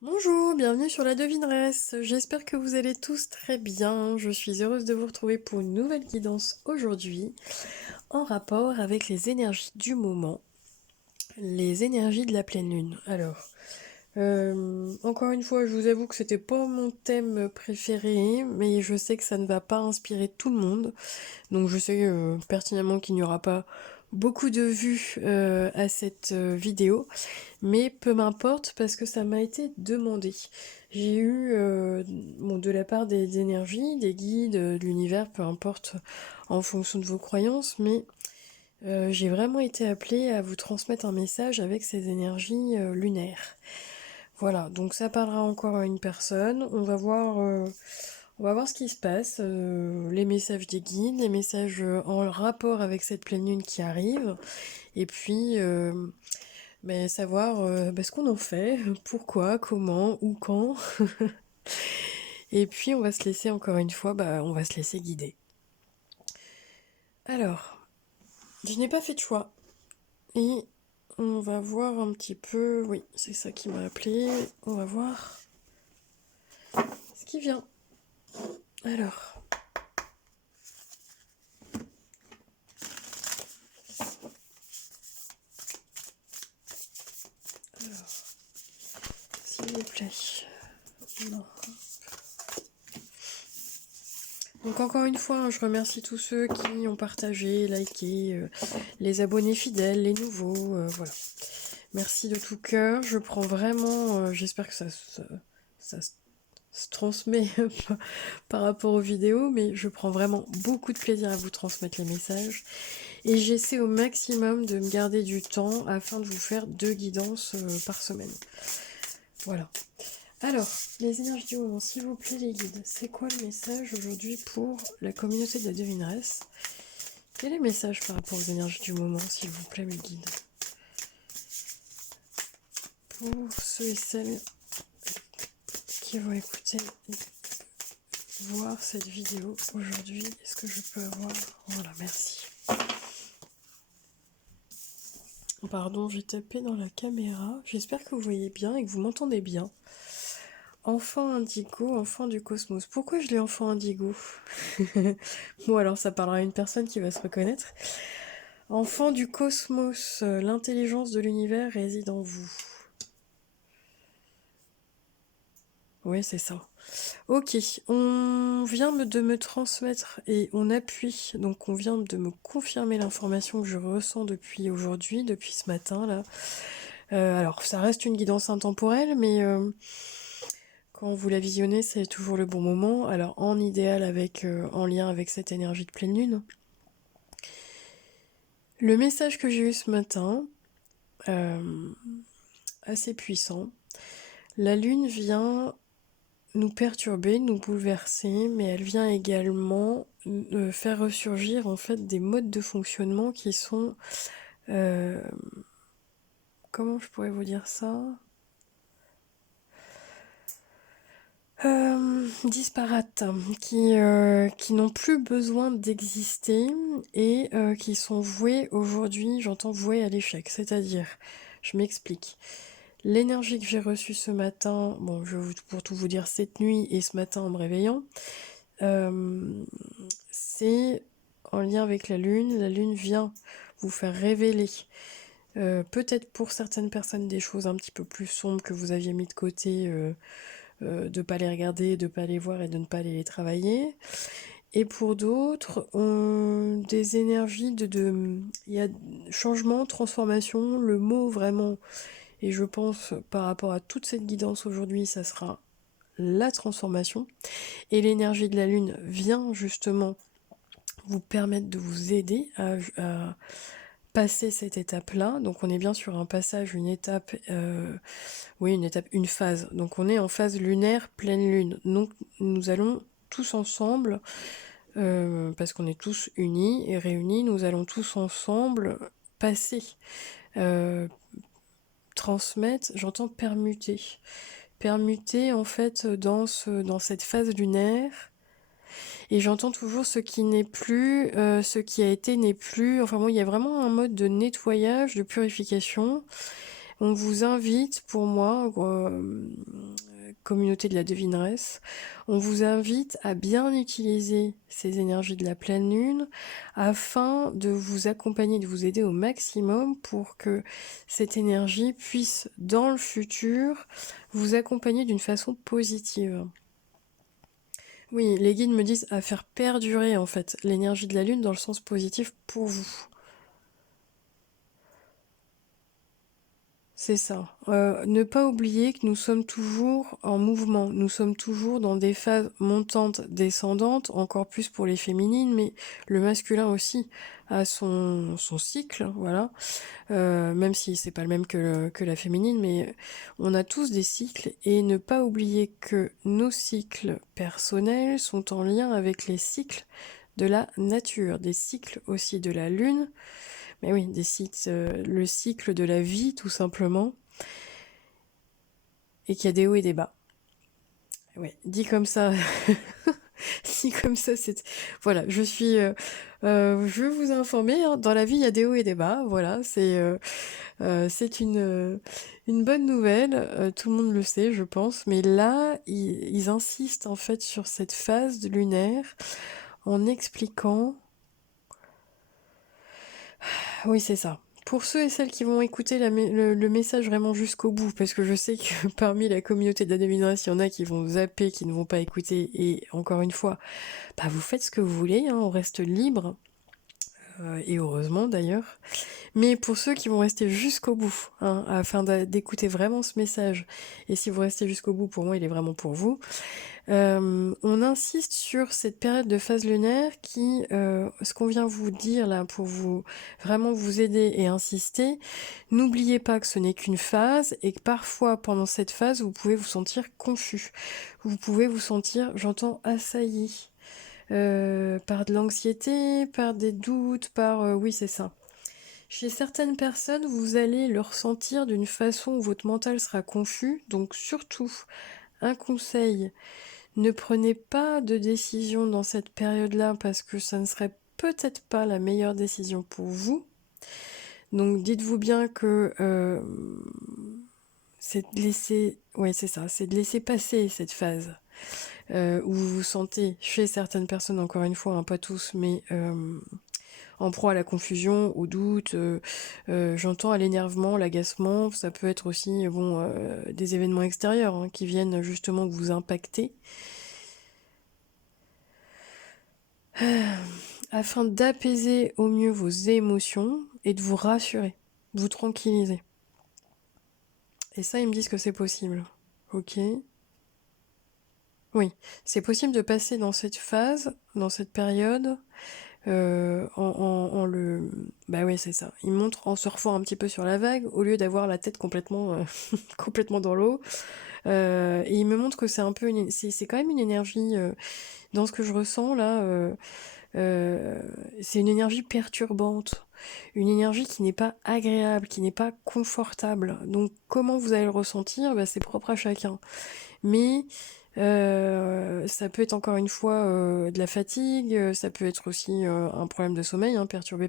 Bonjour, bienvenue sur la devineresse. J'espère que vous allez tous très bien. Je suis heureuse de vous retrouver pour une nouvelle guidance aujourd'hui en rapport avec les énergies du moment, les énergies de la pleine lune. Encore une fois, je vous avoue que c'était pas mon thème préféré, mais je sais que ça ne va pas inspirer tout le monde. Donc je sais pertinemment qu'il n'y aura pas beaucoup de vues à cette vidéo, mais peu m'importe parce que ça m'a été demandé. J'ai eu de la part des énergies, des guides, de l'univers, peu importe en fonction de vos croyances, mais j'ai vraiment été appelée à vous transmettre un message avec ces énergies lunaires. Voilà, donc ça parlera encore à une personne. On va voir ce qui se passe, les messages des guides, les messages en rapport avec cette pleine lune qui arrive, et puis savoir ce qu'on en fait, pourquoi, comment, où, quand. Et puis on va se laisser encore une fois, on va se laisser guider. Alors, je n'ai pas fait de choix. Et on va voir un petit peu. Oui, c'est ça qui m'a appelé. On va voir ce qui vient. Alors, s'il vous plaît. Non. Donc encore une fois, je remercie tous ceux qui ont partagé, liké, les abonnés fidèles, les nouveaux, voilà. Merci de tout cœur. Je prends vraiment, j'espère que ça se transmet par rapport aux vidéos, mais je prends vraiment beaucoup de plaisir à vous transmettre les messages. Et j'essaie au maximum de me garder du temps afin de vous faire 2 guidances par semaine. Voilà. Alors, les énergies du moment, s'il vous plaît les guides, c'est quoi le message aujourd'hui pour la communauté de la devineresse? Quel est le message par rapport aux énergies du moment, s'il vous plaît mes guides? Pour ceux et celles qui vont écouter, voir cette vidéo aujourd'hui, est-ce que je peux avoir... Voilà, merci. Pardon, j'ai tapé dans la caméra. J'espère que vous voyez bien et que vous m'entendez bien. Enfant indigo, enfant du cosmos. Pourquoi je l'ai enfant indigo? Bon, alors ça parlera à une personne qui va se reconnaître. Enfant du cosmos, l'intelligence de l'univers réside en vous. Oui, c'est ça. Ok, on vient de me transmettre et on appuie, donc on vient de me confirmer l'information que je ressens depuis aujourd'hui, depuis ce matin là. Alors ça reste une guidance intemporelle, mais quand vous la visionnez, c'est toujours le bon moment. Alors en idéal en lien avec cette énergie de pleine lune. Le message que j'ai eu ce matin, euh, assez puissant. La lune vient nous perturber, nous bouleverser, mais elle vient également faire ressurgir en fait des modes de fonctionnement qui sont, euh, comment je pourrais vous dire ça, disparates, qui n'ont plus besoin d'exister et qui sont voués aujourd'hui, j'entends voués à l'échec, c'est-à-dire, je m'explique. L'énergie que j'ai reçue ce matin, bon, pour tout vous dire, cette nuit et ce matin en me réveillant, c'est en lien avec la lune. La lune vient vous faire révéler, peut-être pour certaines personnes, des choses un petit peu plus sombres que vous aviez mis de côté, de pas les regarder, de pas les voir et de ne pas les travailler. Et pour d'autres, des énergies il y a changement, transformation, le mot vraiment, et je pense par rapport à toute cette guidance aujourd'hui, ça sera la transformation. Et l'énergie de la lune vient justement vous permettre de vous aider à passer cette étape-là. Donc on est bien sur un passage, une étape, une phase. Donc on est en phase lunaire, pleine lune. Donc nous allons tous ensemble, parce qu'on est tous unis et réunis, nous allons tous ensemble passer, euh, transmettre, j'entends permuter. Permuter en fait dans cette phase lunaire. Et j'entends toujours ce qui n'est plus, ce qui a été n'est plus. Enfin bon, il y a vraiment un mode de nettoyage, de purification. On vous invite, pour moi, communauté de la devineresse, on vous invite à bien utiliser ces énergies de la pleine lune afin de vous accompagner, de vous aider au maximum pour que cette énergie puisse, dans le futur, vous accompagner d'une façon positive. Oui, les guides me disent à faire perdurer en fait l'énergie de la lune dans le sens positif pour vous. C'est ça. Ne pas oublier que nous sommes toujours en mouvement. Nous sommes toujours dans des phases montantes, descendantes, encore plus pour les féminines, mais le masculin aussi a son cycle, voilà. Même si c'est pas le même que la féminine, mais on a tous des cycles et ne pas oublier que nos cycles personnels sont en lien avec les cycles de la nature, des cycles aussi de la lune, mais oui, le cycle de la vie tout simplement, et qu'il y a des hauts et des bas. Ouais, dit comme ça, dit comme ça, c'est voilà. Je veux vous informer. Hein, dans la vie, il y a des hauts et des bas. Voilà, c'est une bonne nouvelle. Tout le monde le sait, je pense. Mais là, ils insistent en fait sur cette phase lunaire en expliquant. Oui, c'est ça. Pour ceux et celles qui vont écouter le message vraiment jusqu'au bout, parce que je sais que parmi la communauté de la divination, il y en a qui vont zapper, qui ne vont pas écouter, et encore une fois, bah vous faites ce que vous voulez, hein, on reste libre, et heureusement d'ailleurs. Mais pour ceux qui vont rester jusqu'au bout, hein, afin d'écouter vraiment ce message, et si vous restez jusqu'au bout, pour moi, il est vraiment pour vous, on insiste sur cette période de phase lunaire qui, ce qu'on vient vous dire là pour vous vraiment vous aider et insister, n'oubliez pas que ce n'est qu'une phase et que parfois pendant cette phase vous pouvez vous sentir confus, vous pouvez vous sentir, j'entends, assailli par de l'anxiété, par des doutes, oui c'est ça. Chez certaines personnes, vous allez le ressentir d'une façon où votre mental sera confus, donc surtout un conseil. Ne prenez pas de décision dans cette période-là parce que ça ne serait peut-être pas la meilleure décision pour vous. Donc dites-vous bien que c'est de laisser, ouais c'est ça, c'est de laisser passer cette phase où vous vous sentez, chez certaines personnes encore une fois, hein, pas tous, mais en proie à la confusion, au doute, j'entends à l'énervement, l'agacement, ça peut être aussi des événements extérieurs hein, qui viennent justement vous impacter. Afin d'apaiser au mieux vos émotions et de vous rassurer, de vous tranquilliser. Et ça, ils me disent que c'est possible. Ok. Oui, c'est possible de passer dans cette phase, dans cette période, Bah oui, c'est ça. Ils montrent en surfant un petit peu sur la vague, au lieu d'avoir la tête complètement, complètement dans l'eau. Et ils me montrent que c'est un peu c'est quand même une énergie, dans ce que je ressens là, c'est une énergie perturbante, une énergie qui n'est pas agréable, qui n'est pas confortable. Donc comment vous allez le ressentir, bah, c'est propre à chacun. Mais ça peut être encore une fois de la fatigue, ça peut être aussi un problème de sommeil, hein, perturbé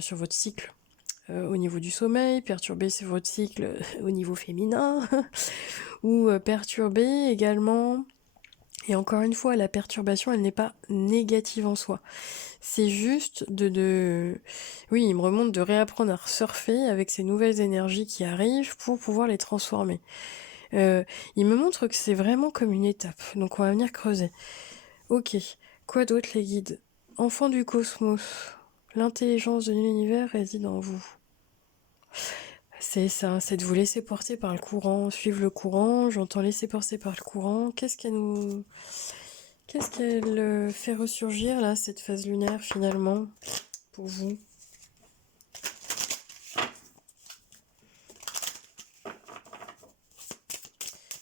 sur votre cycle au niveau du sommeil, perturbé sur votre cycle au niveau féminin, ou perturbé également. Et encore une fois, la perturbation, elle n'est pas négative en soi. C'est juste oui, il me remonte de réapprendre à surfer avec ces nouvelles énergies qui arrivent pour pouvoir les transformer. Il me montre que c'est vraiment comme une étape. Donc on va venir creuser. Ok, quoi d'autre les guides? Enfant du cosmos, l'intelligence de l'univers réside en vous. C'est ça, c'est de vous laisser porter par le courant, suivre le courant. J'entends laisser porter par le courant. Qu'est-ce qu'elle fait ressurgir là, cette phase lunaire finalement, pour vous?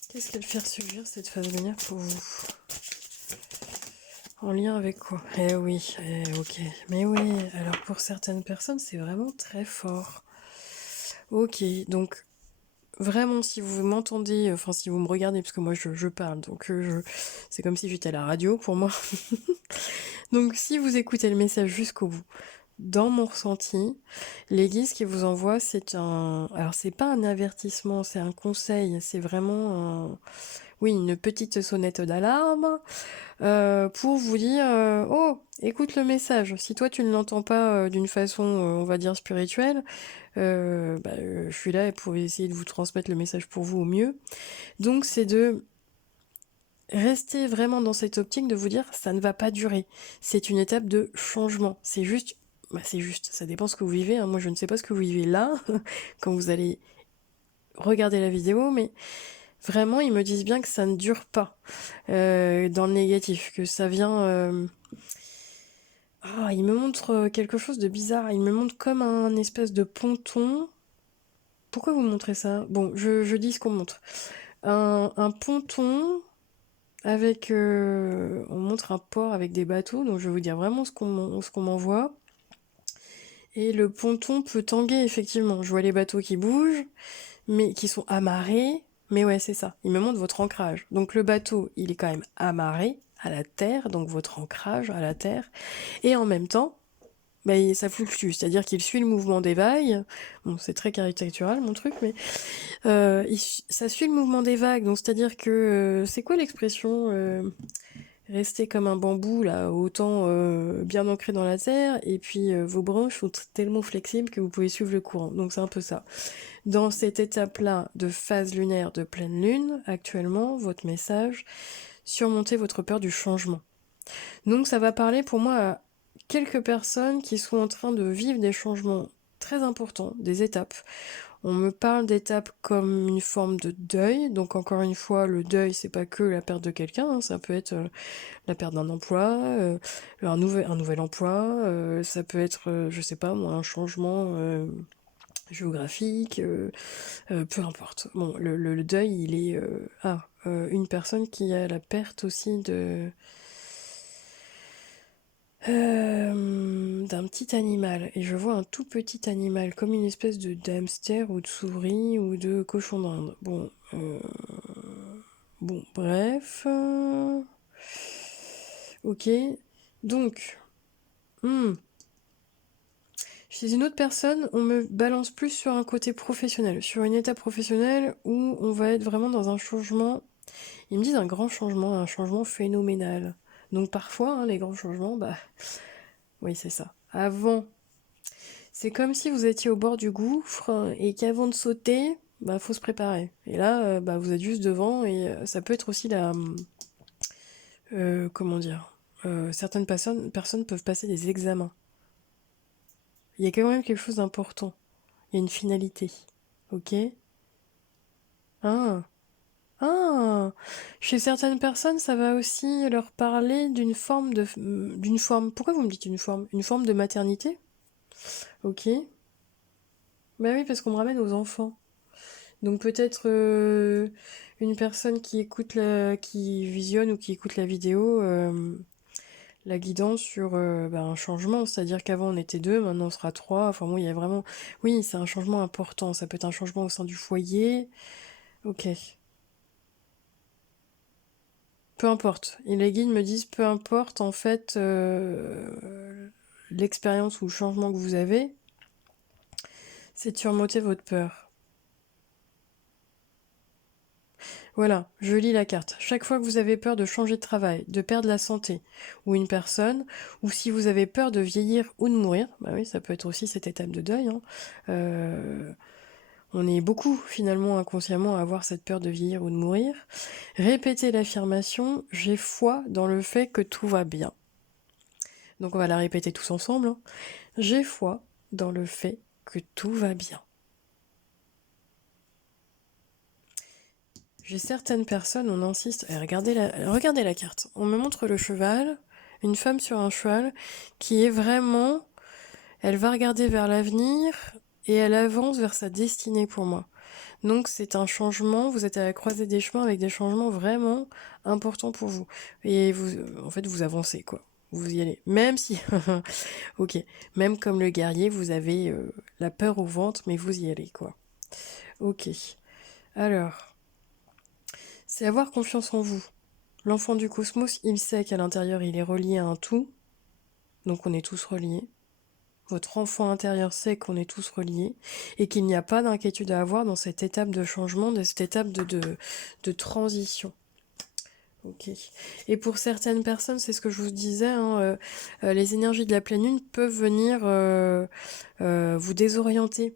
Qu'est-ce qu'elle fait ressurgir cette phase lunaire pour vous? En lien avec quoi? Eh oui, ok. Mais oui, alors pour certaines personnes, c'est vraiment très fort. Ok, donc vraiment, si vous m'entendez, enfin si vous me regardez, parce que moi je parle, donc c'est comme si j'étais à la radio pour moi. Donc si vous écoutez le message jusqu'au bout, dans mon ressenti, les guises qui vous envoient, c'est un... Alors, c'est pas un avertissement, c'est un conseil, c'est vraiment oui, une petite sonnette d'alarme pour vous dire oh, écoute le message. Si toi, tu ne l'entends pas d'une façon, on va dire, spirituelle, je suis là pour essayer de vous transmettre le message pour vous au mieux. Donc, c'est de rester vraiment dans cette optique de vous dire ça ne va pas durer. C'est une étape de changement. C'est juste, ça dépend ce que vous vivez. Hein. Moi, je ne sais pas ce que vous vivez là, quand vous allez regarder la vidéo, mais vraiment, ils me disent bien que ça ne dure pas dans le négatif, que ça vient... Ah, il me montre quelque chose de bizarre. Il me montre comme un espèce de ponton. Pourquoi vous montrez ça? Bon, je dis ce qu'on montre. Un ponton avec... on montre un port avec des bateaux, donc je vais vous dire vraiment ce qu'on m'envoie. Et le ponton peut tanguer, effectivement. Je vois les bateaux qui bougent, mais qui sont amarrés. Mais ouais, c'est ça. Il me montre votre ancrage. Donc le bateau, il est quand même amarré à la terre, donc votre ancrage à la terre. Et en même temps, ça fluctue, c'est-à-dire qu'il suit le mouvement des vagues. Bon, c'est très caricatural mon truc, mais ça suit le mouvement des vagues. Donc c'est-à-dire que c'est quoi l'expression rester comme un bambou là, autant bien ancré dans la terre, et puis vos branches sont tellement flexibles que vous pouvez suivre le courant. Donc c'est un peu ça. Dans cette étape-là de phase lunaire de pleine lune, actuellement, votre message, surmontez votre peur du changement. Donc ça va parler pour moi à quelques personnes qui sont en train de vivre des changements très importants, des étapes. On me parle d'étapes comme une forme de deuil, donc encore une fois, le deuil, c'est pas que la perte de quelqu'un, hein, ça peut être la perte d'un emploi, un nouvel emploi, ça peut être, je sais pas moi, un changement géographique, peu importe. Bon, le deuil, il est... une personne qui a la perte aussi d'un petit animal. Et je vois un tout petit animal, comme une espèce de hamster ou de souris ou de cochon d'Inde. Bon, bref. Ok. Donc, chez une autre personne, on me balance plus sur un côté professionnel, sur une étape professionnelle où on va être vraiment dans un changement. Ils me disent un grand changement, un changement phénoménal. Donc parfois, hein, les grands changements, oui, c'est ça. Avant, c'est comme si vous étiez au bord du gouffre et qu'avant de sauter, faut se préparer. Et là, vous êtes juste devant et ça peut être aussi comment dire, certaines personnes peuvent passer des examens. Il y a quand même quelque chose d'important. Il y a une finalité. Ok? Ah, ah. Chez certaines personnes, ça va aussi leur parler d'une forme. Pourquoi vous me dites une forme? Une forme de maternité? Ok. Bah oui, parce qu'on me ramène aux enfants. Donc peut-être une personne qui visionne ou qui écoute la vidéo, la guidant sur un changement, c'est-à-dire qu'avant on était deux, maintenant on sera trois. Enfin bon, il y a vraiment, oui, c'est un changement important. Ça peut être un changement au sein du foyer. Ok, peu importe. Et les guides me disent peu importe en fait l'expérience ou le changement que vous avez, c'est de surmonter votre peur. Voilà, je lis la carte. Chaque fois que vous avez peur de changer de travail, de perdre la santé, ou une personne, ou si vous avez peur de vieillir ou de mourir, bah oui, ça peut être aussi cette étape de deuil, hein. On est beaucoup finalement inconsciemment à avoir cette peur de vieillir ou de mourir. Répétez l'affirmation j'ai foi dans le fait que tout va bien. Donc on va la répéter tous ensemble, hein. J'ai foi dans le fait que tout va bien. J'ai certaines personnes, on insiste, regardez la carte. On me montre le cheval, une femme sur un cheval, qui est vraiment, elle va regarder vers l'avenir et elle avance vers sa destinée pour moi. Donc c'est un changement, vous êtes à la croisée des chemins avec des changements vraiment importants pour vous. Et vous, en fait, vous avancez, quoi. Vous y allez. Même si, ok, même comme le guerrier, vous avez la peur au ventre, mais vous y allez, quoi. Ok. Alors, c'est avoir confiance en vous. L'enfant du cosmos, il sait qu'à l'intérieur, il est relié à un tout. Donc on est tous reliés. votre enfant intérieur sait qu'on est tous reliés et qu'il n'y a pas d'inquiétude à avoir dans cette étape de changement, dans cette étape de transition. Ok. Et pour certaines personnes, c'est ce que je vous disais, hein, les énergies de la pleine lune peuvent venir vous désorienter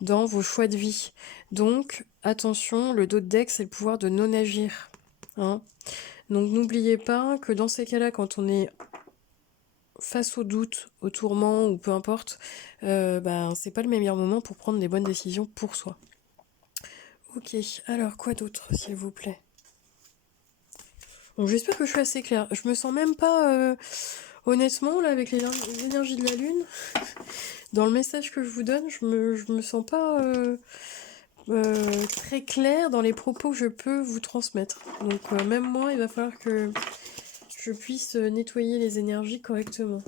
dans vos choix de vie. Donc, attention, le dos de deck, c'est le pouvoir de non-agir. Hein. Donc, n'oubliez pas que dans ces cas-là, quand on est face au doute, au tourment ou peu importe, c'est pas le meilleur moment pour prendre des bonnes décisions pour soi. Ok, alors quoi d'autre, s'il vous plaît? Bon, j'espère que je suis assez claire. Je me sens même pas, honnêtement, là, avec les énergies de la lune, dans le message que je vous donne, je me sens pas très claire dans les propos que je peux vous transmettre. Donc même moi, il va falloir que je puisse nettoyer les énergies correctement.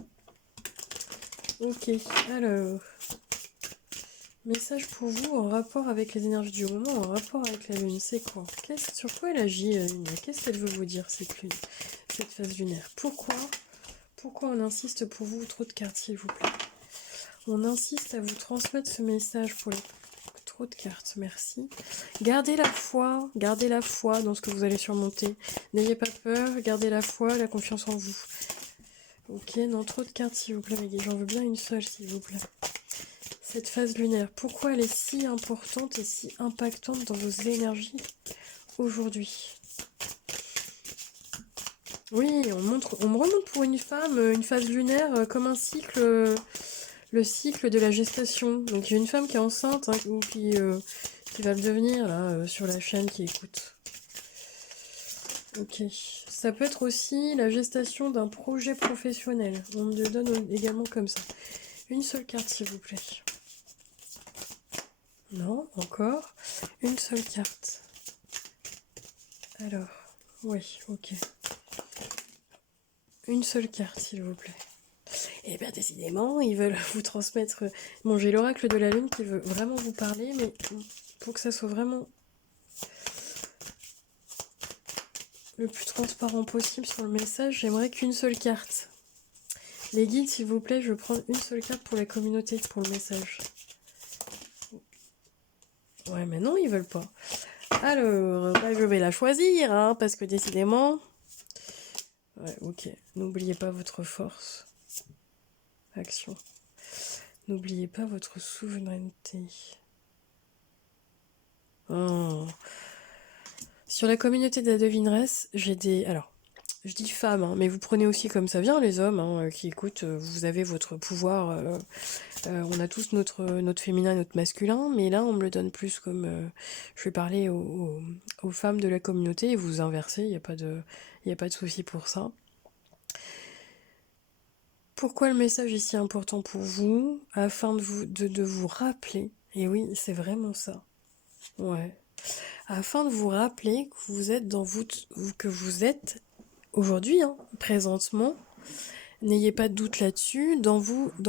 Ok, alors... Message pour vous en rapport avec les énergies du moment, en rapport avec la lune, c'est quoi? Sur quoi elle agit, la lune? Qu'est-ce qu'elle veut vous dire, cette lune, cette phase lunaire? Pourquoi on insiste pour vous? Trop de cartes, s'il vous plaît. On insiste à vous transmettre ce message pour les... Trop de cartes, merci. Gardez la foi dans ce que vous allez surmonter. N'ayez pas peur, gardez la foi, la confiance en vous. Ok, non, trop de cartes, s'il vous plaît, les gars. J'en veux bien une seule, s'il vous plaît. Cette phase lunaire, pourquoi elle est si importante et si impactante dans vos énergies aujourd'hui? Oui, on me remonte pour une femme une phase lunaire comme un cycle, le cycle de la gestation. Donc il y a une femme qui est enceinte hein, ou qui va le devenir là sur la chaîne qui écoute. Ok. Ça peut être aussi la gestation d'un projet professionnel. On me le donne également comme ça. Une seule carte s'il vous plaît. Non, encore. Une seule carte. Alors, oui, ok. Une seule carte, s'il vous plaît. Eh bien, décidément, ils veulent vous transmettre... Bon, j'ai l'oracle de la lune qui veut vraiment vous parler, mais pour que ça soit vraiment le plus transparent possible sur le message, j'aimerais qu'une seule carte. Les guides, s'il vous plaît, je veux prendre une seule carte pour la communauté, pour le message. Ouais, mais non, ils veulent pas. Alors, je vais la choisir, hein, parce que décidément... Ouais, ok. N'oubliez pas votre force. Action. N'oubliez pas votre souveraineté. Oh. Sur la communauté de la devineresse, j'ai des... Alors, je dis femmes, hein, mais vous prenez aussi comme ça vient les hommes hein, qui écoutent. Vous avez votre pouvoir. On a tous notre féminin, notre masculin, mais là, on me le donne plus comme... je vais parler aux femmes de la communauté et vous inversez, il n'y a pas de souci pour ça. Pourquoi le message est si important pour vous? Afin de vous rappeler, et oui, c'est vraiment ça. Ouais. Afin de vous rappeler que vous êtes que vous êtes aujourd'hui, hein, présentement, n'ayez pas de doute là-dessus, dans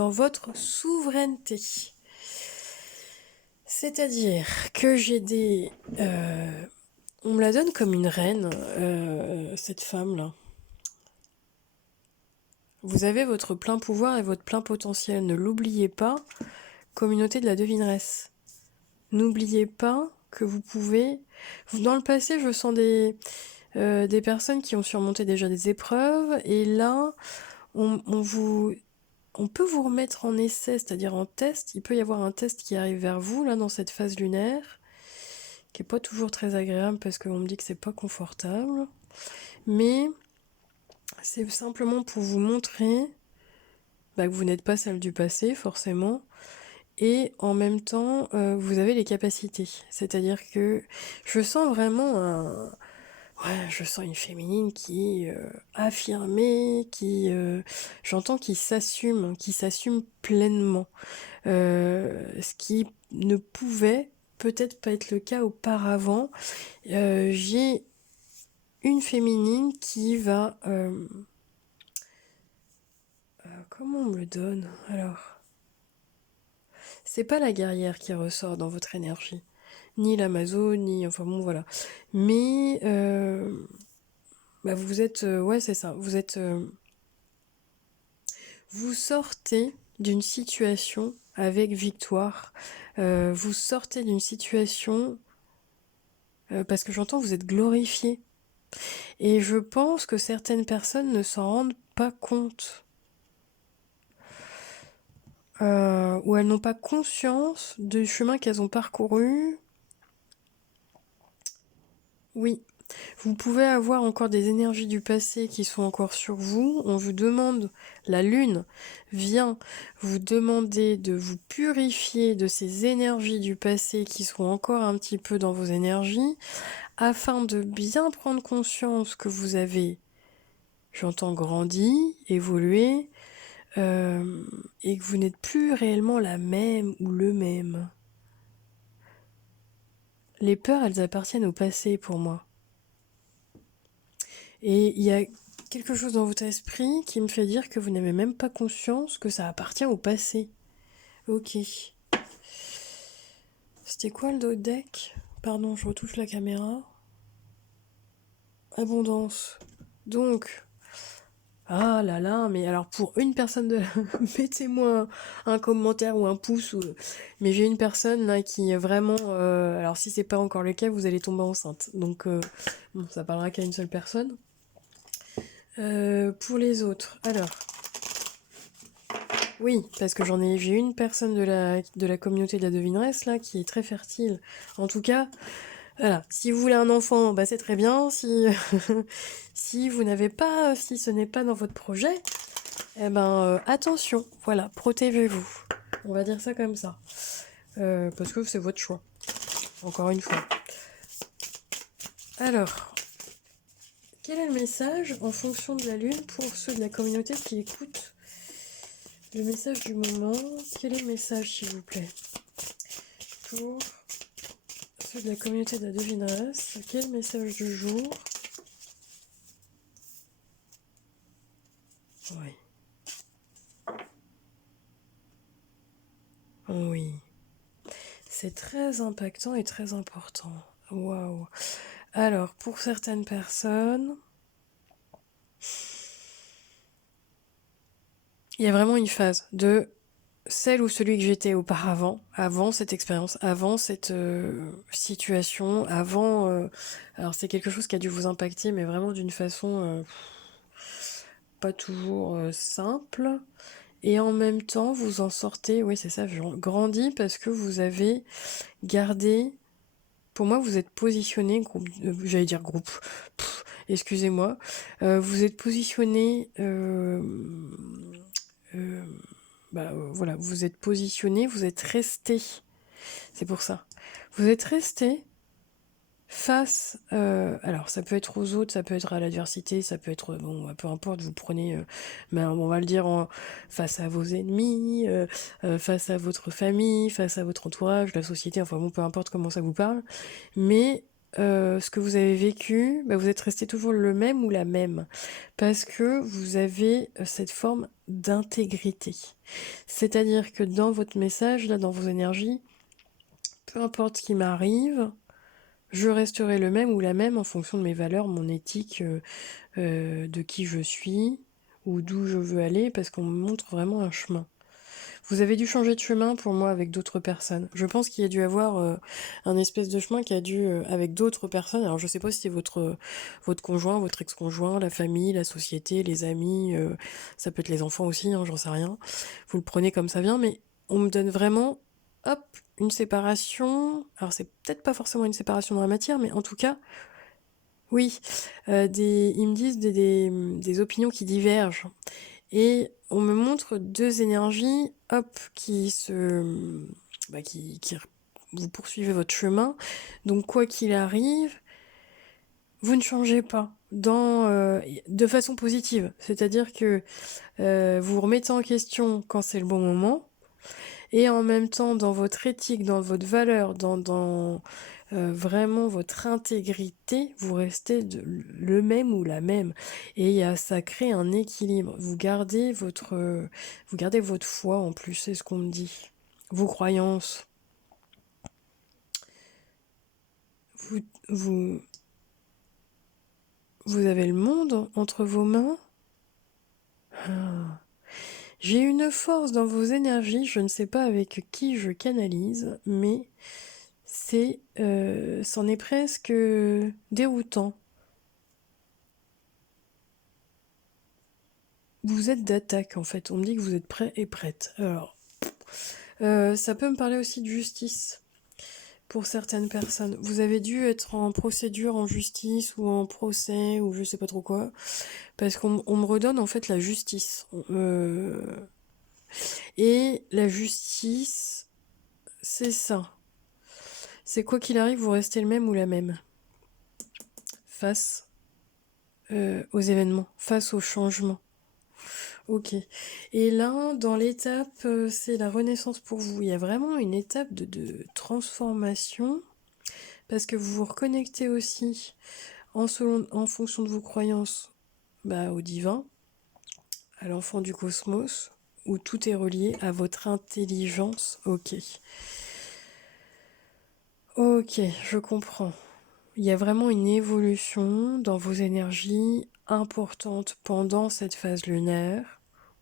votre souveraineté. C'est-à-dire que j'ai des... on me la donne comme une reine, cette femme-là. Vous avez votre plein pouvoir et votre plein potentiel. Ne l'oubliez pas, communauté de la devineresse. N'oubliez pas que vous pouvez... Dans le passé, je sens des personnes qui ont surmonté déjà des épreuves. Et là, on peut vous remettre en essai, c'est-à-dire en test. Il peut y avoir un test qui arrive vers vous, là, dans cette phase lunaire, qui est pas toujours très agréable parce qu'on me dit que c'est pas confortable. Mais c'est simplement pour vous montrer que vous n'êtes pas celle du passé, forcément. Et en même temps, vous avez les capacités. C'est-à-dire que je sens vraiment je sens une féminine qui est affirmée, j'entends qui s'assume pleinement. Ce qui ne pouvait peut-être pas être le cas auparavant. J'ai une féminine qui va... comment on me le donne alors? C'est pas la guerrière qui ressort dans votre énergie, ni l'Amazone, ni... Enfin bon, voilà. Mais vous êtes... ouais, c'est ça. Vous êtes... vous sortez d'une situation avec victoire. Vous sortez d'une situation, parce que j'entends vous êtes glorifié. Et je pense que certaines personnes ne s'en rendent pas compte. Ou elles n'ont pas conscience du chemin qu'elles ont parcouru. Oui, vous pouvez avoir encore des énergies du passé qui sont encore sur vous. On vous demande, la lune vient vous demander de vous purifier de ces énergies du passé qui sont encore un petit peu dans vos énergies, afin de bien prendre conscience que vous avez, j'entends, grandi, évolué, et que vous n'êtes plus réellement la même ou le même. Les peurs, elles appartiennent au passé pour moi. Et il y a quelque chose dans votre esprit qui me fait dire que vous n'avez même pas conscience que ça appartient au passé. Ok. C'était quoi le dos deck? Pardon, je retouche la caméra. Abondance. Donc, ah là là, mais alors pour une personne de... Mettez-moi un commentaire ou un pouce. Mais j'ai une personne là qui est vraiment... Alors si c'est pas encore le cas, vous allez tomber enceinte. Donc, bon, ça parlera qu'à une seule personne. Pour les autres, alors... Oui, parce que j'ai une personne de la communauté de la devineresse là qui est très fertile. En tout cas, voilà, si vous voulez un enfant, bah c'est très bien. Si, si vous n'avez pas, si ce n'est pas dans votre projet, eh ben attention, voilà, protégez-vous. On va dire ça comme ça. Parce que c'est votre choix. Encore une fois. Alors, quel est le message en fonction de la lune pour ceux de la communauté qui écoutent le message du moment? Quel est le message, s'il vous plaît? Pour ceux de la communauté de la devineresse, quel message du jour? Oui. Oui. C'est très impactant et très important. Waouh. Alors, pour certaines personnes, il y a vraiment une phase de celle ou celui que j'étais auparavant, avant cette expérience, avant cette situation, avant... alors c'est quelque chose qui a dû vous impacter, mais vraiment d'une façon pas toujours simple. Et en même temps, vous en sortez, oui c'est ça, grandi parce que vous avez gardé... Pour moi, vous êtes positionné, groupe, j'allais dire groupe, excusez-moi, vous êtes positionné... voilà, vous êtes positionné, vous êtes resté. C'est pour ça. Vous êtes resté face. Alors, ça peut être aux autres, ça peut être à l'adversité, ça peut être. Bon, peu importe, vous prenez. Mais on va le dire face à vos ennemis, face à votre famille, face à votre entourage, la société, enfin bon, peu importe comment ça vous parle. Mais. Ce que vous avez vécu, bah, vous êtes resté toujours le même ou la même. Parce que vous avez cette forme d'intégrité. C'est-à-dire que dans votre message, là, dans vos énergies, peu importe ce qui m'arrive, je resterai le même ou la même en fonction de mes valeurs, mon éthique, de qui je suis ou d'où je veux aller, parce qu'on me montre vraiment un chemin. Vous avez dû changer de chemin pour moi avec d'autres personnes. Je pense qu'il y a dû avoir un espèce de chemin qui a dû avec d'autres personnes. Alors je sais pas si c'est votre conjoint, votre ex-conjoint, la famille, la société, les amis, ça peut être les enfants aussi, hein, j'en sais rien. Vous le prenez comme ça vient, mais on me donne vraiment, hop, une séparation. Alors c'est peut-être pas forcément une séparation dans la matière, mais en tout cas, oui, ils me disent des opinions qui divergent. Et on me montre deux énergies, hop, qui vous poursuivez votre chemin. Donc quoi qu'il arrive, vous ne changez pas de façon positive. C'est-à-dire que vous vous remettez en question quand c'est le bon moment. Et en même temps, dans votre éthique, dans votre valeur, dans vraiment votre intégrité, vous restez le même ou la même. Et ça crée un équilibre. Vous gardez votre foi en plus, c'est ce qu'on me dit. Vos croyances. Vous, vous, vous avez le monde entre vos mains. Ah. J'ai une force dans vos énergies, je ne sais pas avec qui je canalise, mais c'en est presque déroutant. Vous êtes d'attaque en fait, on me dit que vous êtes prêt et prête. Alors, ça peut me parler aussi de justice pour certaines personnes. Vous avez dû être en procédure en justice ou en procès ou je sais pas trop quoi, parce qu'on me redonne en fait la justice. Et la justice, c'est ça. C'est quoi qu'il arrive, vous restez le même ou la même face aux événements, face aux changements. Ok. Et là, dans l'étape, c'est la renaissance pour vous. Il y a vraiment une étape de transformation parce que vous vous reconnectez aussi en fonction de vos croyances au divin, à l'enfant du cosmos, où tout est relié à votre intelligence. Ok. Ok, je comprends. Il y a vraiment une évolution dans vos énergies importante pendant cette phase lunaire.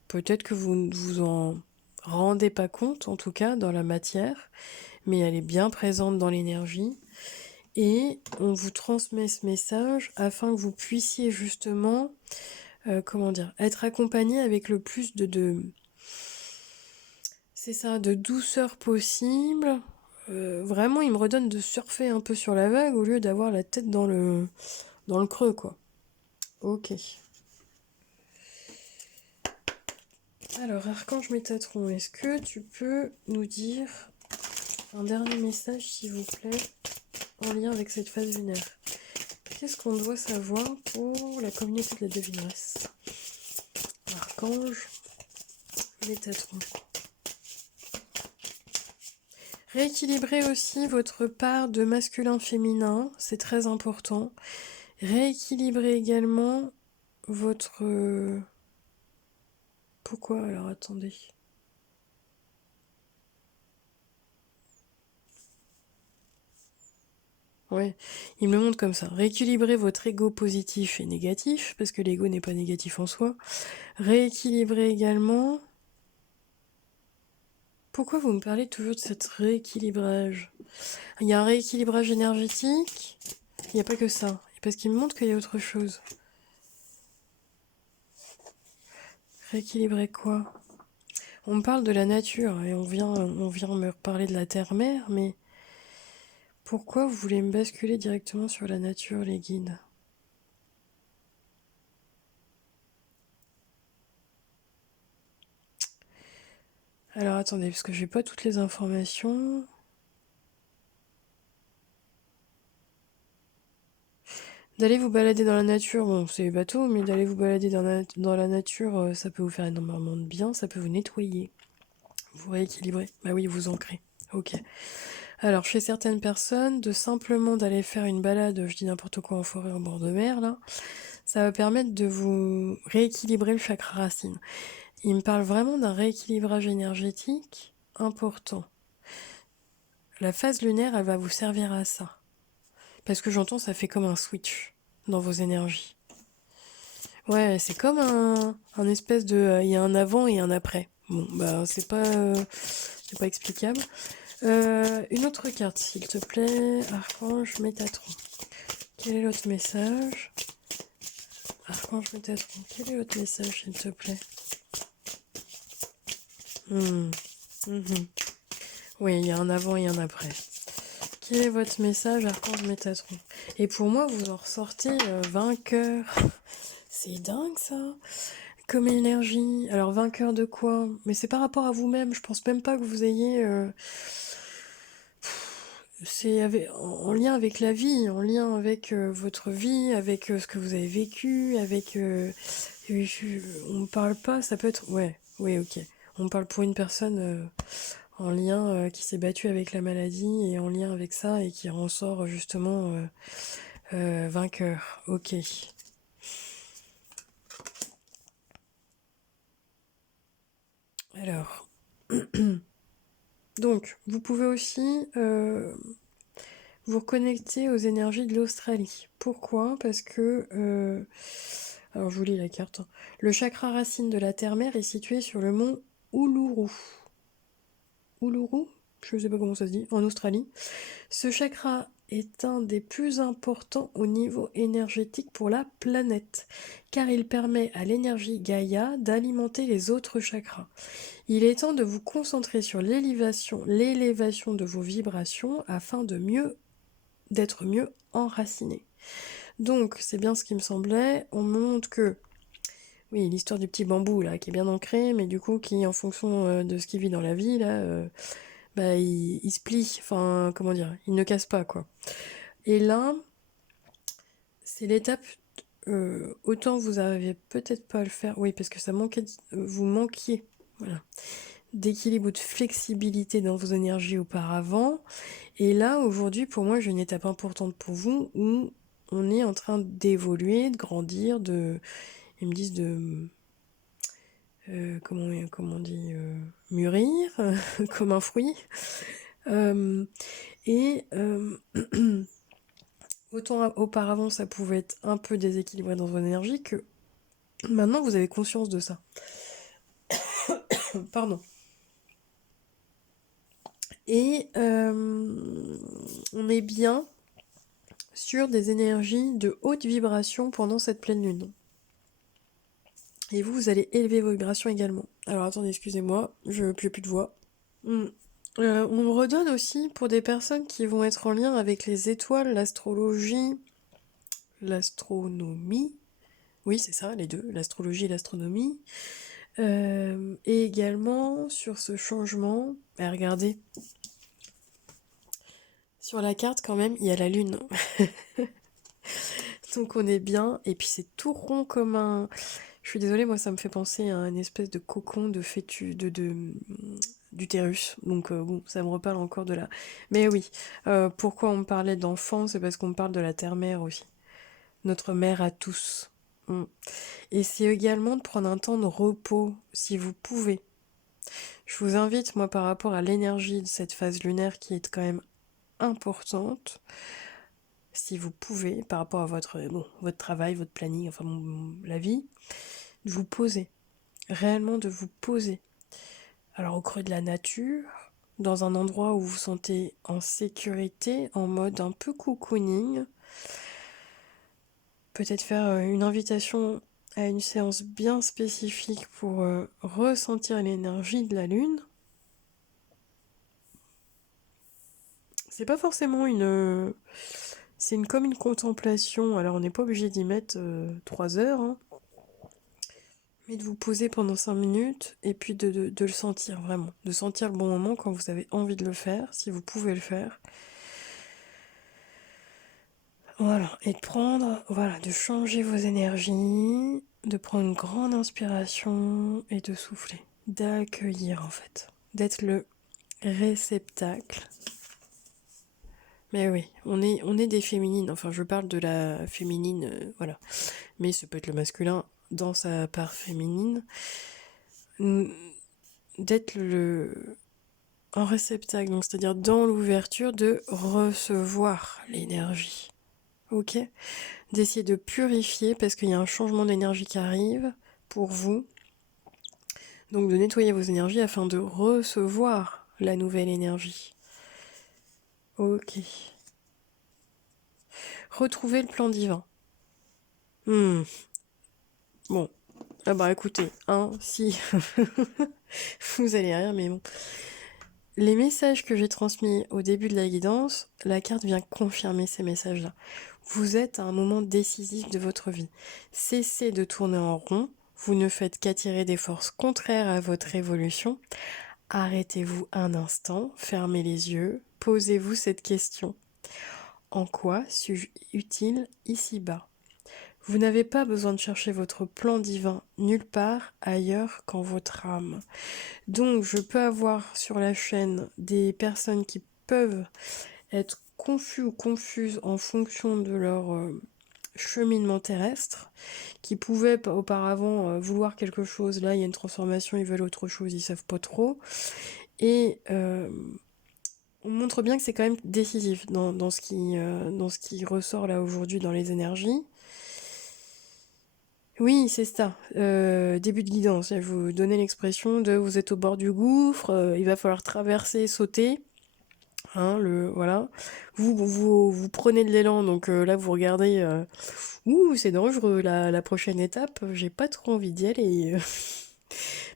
Peut-être que vous ne vous en rendez pas compte, en tout cas dans la matière, mais elle est bien présente dans l'énergie. Et on vous transmet ce message afin que vous puissiez justement, être accompagné avec le plus c'est ça, de douceur possible. Vraiment, il me redonne de surfer un peu sur la vague au lieu d'avoir la tête dans le creux, quoi. Ok. Alors, Archange Métatron, est-ce que tu peux nous dire un dernier message, s'il vous plaît, en lien avec cette phase lunaire? Qu'est-ce qu'on doit savoir pour la communauté de la devineresse? Archange Métatron. Rééquilibrez aussi votre part de masculin-féminin, c'est très important. Rééquilibrez également votre... Pourquoi alors? Attendez. Ouais, il me le montre comme ça. Rééquilibrez votre ego positif et négatif, parce que l'ego n'est pas négatif en soi. Rééquilibrez également... Pourquoi vous me parlez toujours de cet rééquilibrage? Il y a un rééquilibrage énergétique, il n'y a pas que ça. Parce qu'il me montre qu'il y a autre chose. Rééquilibrer quoi? On me parle de la nature et on vient me reparler de la terre-mère, mais pourquoi vous voulez me basculer directement sur la nature, les guides? Alors attendez, parce que j'ai pas toutes les informations. D'aller vous balader dans la nature, bon, c'est bateau, mais d'aller vous balader dans la nature, ça peut vous faire énormément de bien, ça peut vous nettoyer, vous rééquilibrer. Bah oui, vous ancrer. Ok. Alors, chez certaines personnes, de simplement d'aller faire une balade, je dis n'importe quoi en forêt en bord de mer, là, ça va permettre de vous rééquilibrer le chakra racine. Il me parle vraiment d'un rééquilibrage énergétique important. La phase lunaire, elle va vous servir à ça. Parce que j'entends, ça fait comme un switch dans vos énergies. Ouais, c'est comme un espèce de... Il y a un avant et un après. Bon, c'est pas explicable. Une autre carte, s'il te plaît. Archange Métatron. Quel est l'autre message? Archange Métatron. Quel est l'autre message, s'il te plaît? Mhm. Oui, il y a un avant et un après. Quel est votre message, Archange Métatron? Et pour moi, vous en ressortez vainqueur. C'est dingue, ça. Comme énergie. Alors, vainqueur de quoi? Mais c'est par rapport à vous-même. Je pense même pas que vous ayez... en lien avec la vie, en lien avec votre vie, avec ce que vous avez vécu, avec... on me parle pas, ça peut être... Ouais, oui, ok. On me parle pour une personne en lien qui s'est battue avec la maladie et en lien avec ça et qui ressort justement vainqueur. Ok. Alors... Donc, vous pouvez aussi vous reconnecter aux énergies de l'Australie. Pourquoi? Parce que Alors je vous lis la carte. Le chakra racine de la terre-mère est situé sur le mont Uluru. Uluru? Je ne sais pas comment ça se dit, en Australie. Ce chakra est un des plus importants au niveau énergétique pour la planète, car il permet à l'énergie Gaïa d'alimenter les autres chakras. Il est temps de vous concentrer sur l'élévation de vos vibrations afin d'être mieux enraciné. Donc, c'est bien ce qui me semblait. On me montre que, oui, l'histoire du petit bambou, là, qui est bien ancré, mais du coup, qui, en fonction de ce qu'il vit dans la vie, là, bah, il se plie. Enfin, comment dire, il ne casse pas, quoi. Et là, c'est l'étape. Autant vous avez peut-être pas à le faire, oui, parce que ça manquait, vous manquiez, voilà, d'équilibre ou de flexibilité dans vos énergies auparavant. Et là, aujourd'hui, pour moi, j'ai une étape importante pour vous où on est en train d'évoluer, de grandir, ils me disent comment on dit, mûrir, comme un fruit. Euh, et autant auparavant, ça pouvait être un peu déséquilibré dans vos énergies que maintenant, vous avez conscience de ça. Pardon. Et on est bien sur des énergies de haute vibration pendant cette pleine lune. Et vous allez élever vos vibrations également. Alors attendez, excusez-moi, je n'ai plus de voix. On me redonne aussi pour des personnes qui vont être en lien avec les étoiles, l'astrologie, l'astronomie. Oui, c'est ça, les deux, l'astrologie et l'astronomie. Et également sur ce changement, regardez, sur la carte quand même, il y a la lune. Donc on est bien, et puis c'est tout rond comme un... Je suis désolée, moi ça me fait penser à une espèce de cocon de fœtus, d'utérus. Donc bon, ça me reparle encore de là. Mais oui, pourquoi on me parlait d'enfant, c'est parce qu'on me parle de la terre-mère aussi. Notre mère à tous. Mm. Et c'est également de prendre un temps de repos, si vous pouvez. Je vous invite, moi, par rapport à l'énergie de cette phase lunaire qui est quand même importante, si vous pouvez, par rapport à votre travail, votre planning, enfin la vie, de vous poser. Réellement de vous poser. Alors au creux de la nature, dans un endroit où vous vous sentez en sécurité, en mode un peu cocooning, peut-être faire une invitation à une séance bien spécifique pour ressentir l'énergie de la lune. C'est pas forcément c'est comme une contemplation, alors on n'est pas obligé d'y mettre 3 heures, hein, mais de vous poser pendant 5 minutes et puis de le sentir vraiment. De sentir le bon moment quand vous avez envie de le faire, si vous pouvez le faire. Voilà, et de prendre, voilà, de changer vos énergies, de prendre une grande inspiration et de souffler. D'accueillir en fait. D'être le réceptacle. Mais oui, on est des féminines, enfin je parle de la féminine, voilà. Mais ça peut être le masculin dans sa part féminine. D'être un réceptacle, donc c'est-à-dire dans l'ouverture de recevoir l'énergie. Ok? D'essayer de purifier parce qu'il y a un changement d'énergie qui arrive pour vous. Donc de nettoyer vos énergies afin de recevoir la nouvelle énergie. Ok. Retrouver le plan divin. Bon. Ah bah écoutez, hein, si vous allez rire, mais bon. Les messages que j'ai transmis au début de la guidance, la carte vient confirmer ces messages-là. Vous êtes à un moment décisif de votre vie. Cessez de tourner en rond. Vous ne faites qu'attirer des forces contraires à votre évolution. Arrêtez-vous un instant, fermez les yeux, posez-vous cette question. En quoi suis-je utile ici-bas ? Vous n'avez pas besoin de chercher votre plan divin nulle part ailleurs qu'en votre âme. Donc je peux avoir sur la chaîne des personnes qui peuvent être confus ou confuses en fonction de leur cheminement terrestre, qui pouvaient auparavant vouloir quelque chose, là il y a une transformation, ils veulent autre chose, ils savent pas trop. Et on montre bien que c'est quand même décisif dans ce qui ressort là aujourd'hui dans les énergies. Oui, c'est ça. Début de guidance. Je vais vous donner l'expression de vous êtes au bord du gouffre, il va falloir traverser, sauter. Hein, voilà. Vous prenez de l'élan, donc là vous regardez. Ouh, c'est dangereux, la prochaine étape, j'ai pas trop envie d'y aller.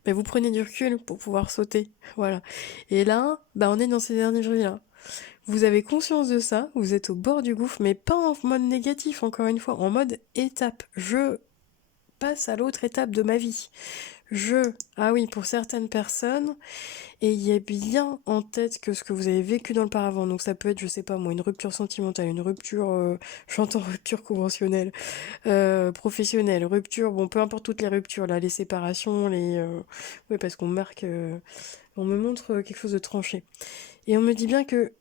Mais vous prenez du recul pour pouvoir sauter. Voilà. Et là, bah on est dans ces énergies-là. Vous avez conscience de ça, vous êtes au bord du gouffre, mais pas en mode négatif, encore une fois, en mode étape. Je passe à l'autre étape de ma vie. Ah oui, pour certaines personnes, et il y a bien en tête que ce que vous avez vécu dans le paravent. Donc ça peut être, je sais pas moi, une rupture sentimentale, une rupture, j'entends rupture conventionnelle, professionnelle, rupture, bon, peu importe toutes les ruptures, là, les séparations, oui, parce qu'on marque, on me montre quelque chose de tranché. Et on me dit bien que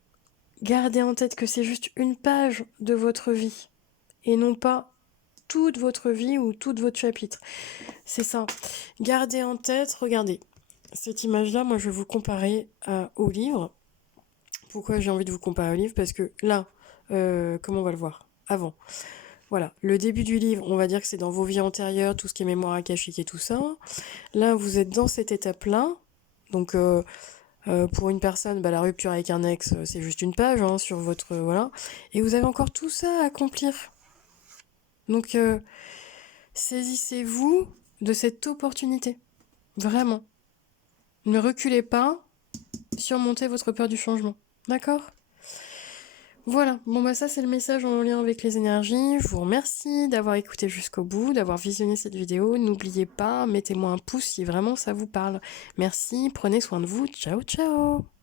gardez en tête que c'est juste une page de votre vie, et non pas toute votre vie ou tout votre chapitre. C'est ça. Gardez en tête, regardez. Cette image-là, moi, je vais vous comparer au livre. Pourquoi j'ai envie de vous comparer au livre? Parce que là, comment on va le voir? Avant. Voilà, le début du livre, on va dire que c'est dans vos vies antérieures, tout ce qui est mémoire akashique et tout ça. Là, vous êtes dans cette étape-là. Donc, pour une personne, bah, la rupture avec un ex, c'est juste une page hein, sur votre... voilà. Et vous avez encore tout ça à accomplir. Donc, saisissez-vous de cette opportunité. Vraiment. Ne reculez pas, surmontez votre peur du changement. D'accord? Voilà, bon bah ça c'est le message en lien avec les énergies. Je vous remercie d'avoir écouté jusqu'au bout, d'avoir visionné cette vidéo. N'oubliez pas, mettez-moi un pouce si vraiment ça vous parle. Merci, prenez soin de vous. Ciao ciao!